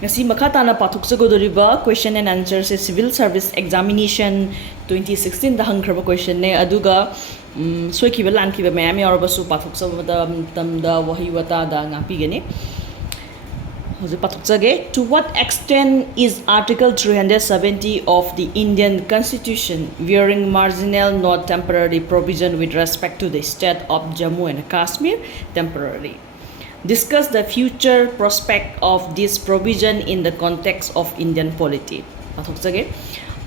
ngasi makha tana pathuk chagodoriba question and answer se civil service examination 2016 da hangkhaba question ne aduga soikiba lankiba mayam yarabasu pathuk chabada tamda wahi wata da ngapi gani hoje pathuk chage to what extent is article 370 of the Indian constitution wearing marginal not temporary provision with respect to the state of Jammu and Kashmir temporary. Discuss the future prospect of this provision in the context of Indian polity.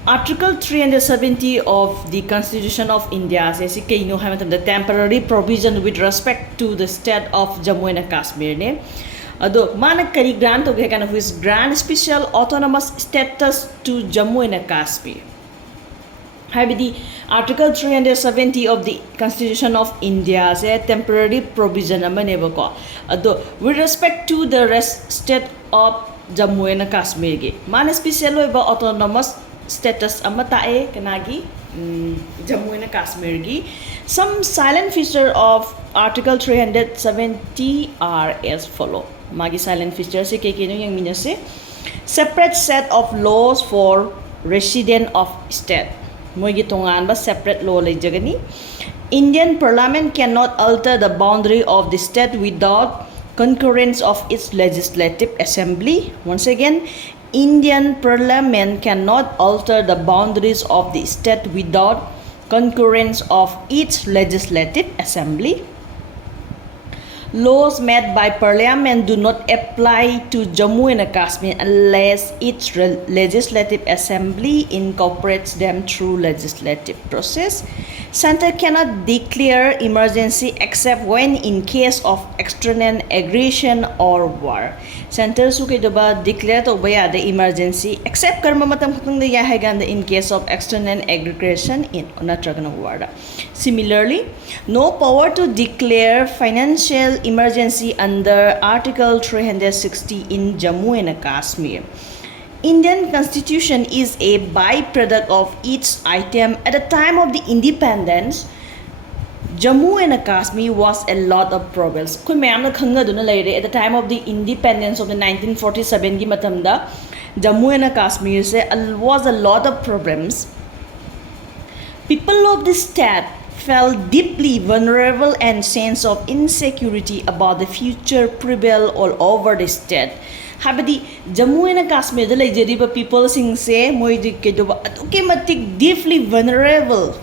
Article 370 of the Constitution of India says the temporary provision with respect to the state of Jammu and Kashmir. Ado mana kari grant of which grant special autonomous status to Jammu and Kashmir. Habidi Article 370 of the Constitution of India is a temporary provision amanebako. Ado with respect to the state of Jammu and Kashmir ge man special oiba autonomous status amatae kanagi Jammu and Kashmir gi some silent feature of Article 370 are as follow. Magi silent feature se ke kenu yang minase separate set of laws for resident of state. Moigi tongan ba separate law lejagani. Indian Parliament cannot alter the boundary of the state without concurrence of its legislative assembly. Once again, Indian Parliament cannot alter the boundaries of the state without concurrence of its legislative assembly. Laws made by Parliament do not apply to Jammu and Kashmir unless its legislative assembly incorporates them through legislative process. Center cannot declare emergency except when in case of external aggression or war. Center sukidoba declare to baya the emergency except karma matam khutang ya hagan in case of external aggression in natragana war. Similarly, no power to declare financial emergency under Article 360 in Jammu and Kashmir. Indian Constitution is a byproduct of each item. At the time of the independence, Jammu and Kashmir was a lot of problems. At the time of the independence of the 1947 matamda, Jammu and Kashmir was a lot of problems. People of the state felt deeply vulnerable and sense of insecurity about the future prevail all over the state. Habadi Jammu and Kashmir the Nigeria people sing say deeply vulnerable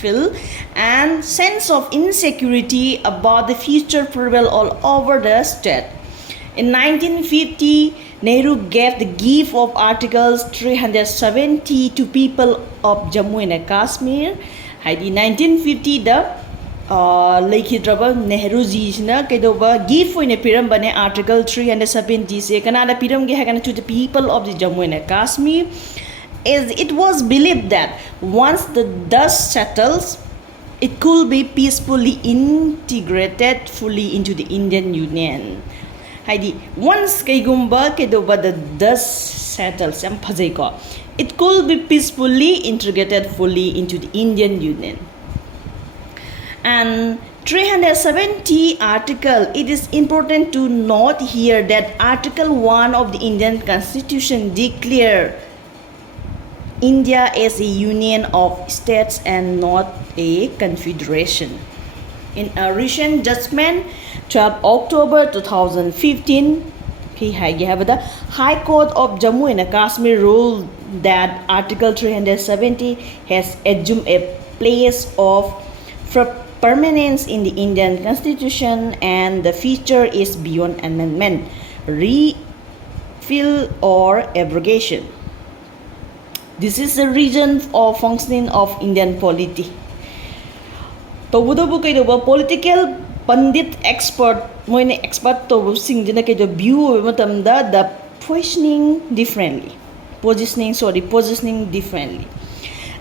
feel and sense of insecurity about the future prevail all over the state. In 1950, Nehru gave the gift of Articles 370 to people of Jammu and Kashmir. In 1950 the Laikhidraba Nehru ji na kaidoba give in a pirambane Article 370 se kanada piram ge hagana to the people of the Jammu and Kashmir, as it was believed that once the dust settles it could be peacefully integrated fully into the Indian Union. Haidi once kaigumba kaidoba the dust settles am phajai ko it could be peacefully integrated fully into the Indian Union. And 370 article, it is important to note here that Article 1 of the Indian Constitution declare India as a union of states and not a confederation. In a recent judgment, 12 October 2015, the High Court of Jammu and Kashmir ruled that Article 370 has assumed a place of permanence in the Indian Constitution and the feature is beyond amendment, repeal or abrogation. This is the reason of functioning of Indian polity. Political Pandit expert, moine expert to sing jina ke view the positioning differently.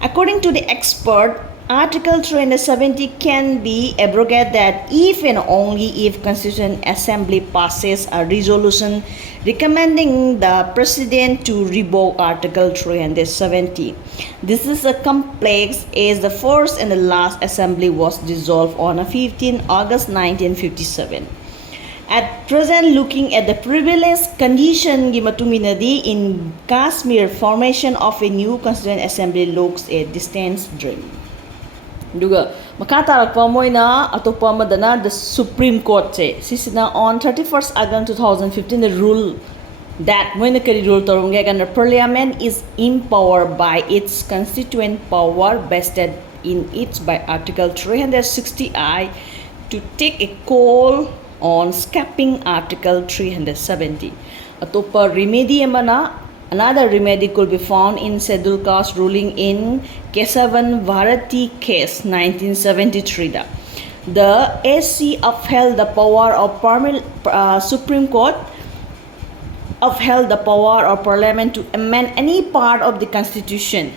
According to the expert, Article 370 can be abrogated if and only if Constitutional Assembly passes a resolution recommending the President to revoke Article 370. This is a complex as the first and the last Assembly was dissolved on 15 August 1957. at present looking at the privileged condition gi matunginadi in Kashmir formation of a new constituent assembly looks a distant dream. Duga makha tarakpa moina atopa madana the Supreme Court se sisina on 31st August 2015 the rule that when the rule torunge and the parliament is empowered by its constituent power vested in it by Article 360I to take a call on scrapping Article 370. Atopa remedy amana another remedy could be found in scheduled caste ruling in Kesavan Bharati case 1973. The AC upheld the power of Supreme Court upheld the power of Parliament to amend any part of the Constitution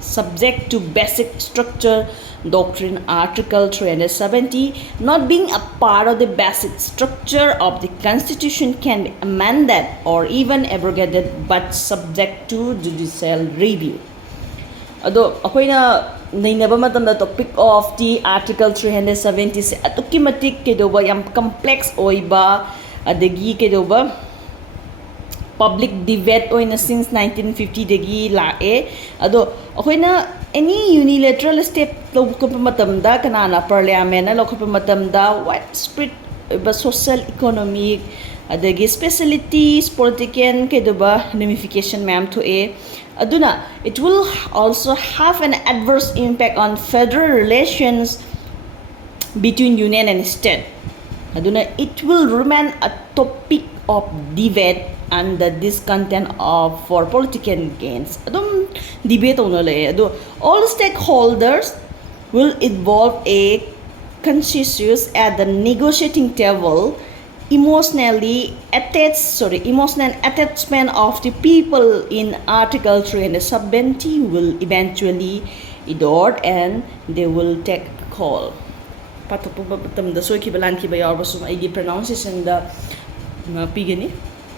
subject to basic structure doctrine Article 370. Not being a part of the basic structure of the Constitution can be amended or even abrogated but subject to judicial review. Ado akoina nainaba matamda topic of the Article 370 se atukki matik kedoba yam complex oiba adagi kedoba public debate oina since 1950 dagi lae ado akoina any unilateral step lokapa matamda kanana parliament na lokapa matamda widespread social economic adagi specialities political kedoba ramification ma'am to a aduna it will also have an adverse impact on federal relations between union and state. Aduna it will remain a topic of debate and the discontent of for political gains. Adum debate onale ado all stakeholders will involve a consensus at the negotiating table. Emotional attachment of the people in Article 370 will eventually adopt and they will take a call. Patok pa batam da soy kibalan kibayaw basum ay pronunciation da pigani.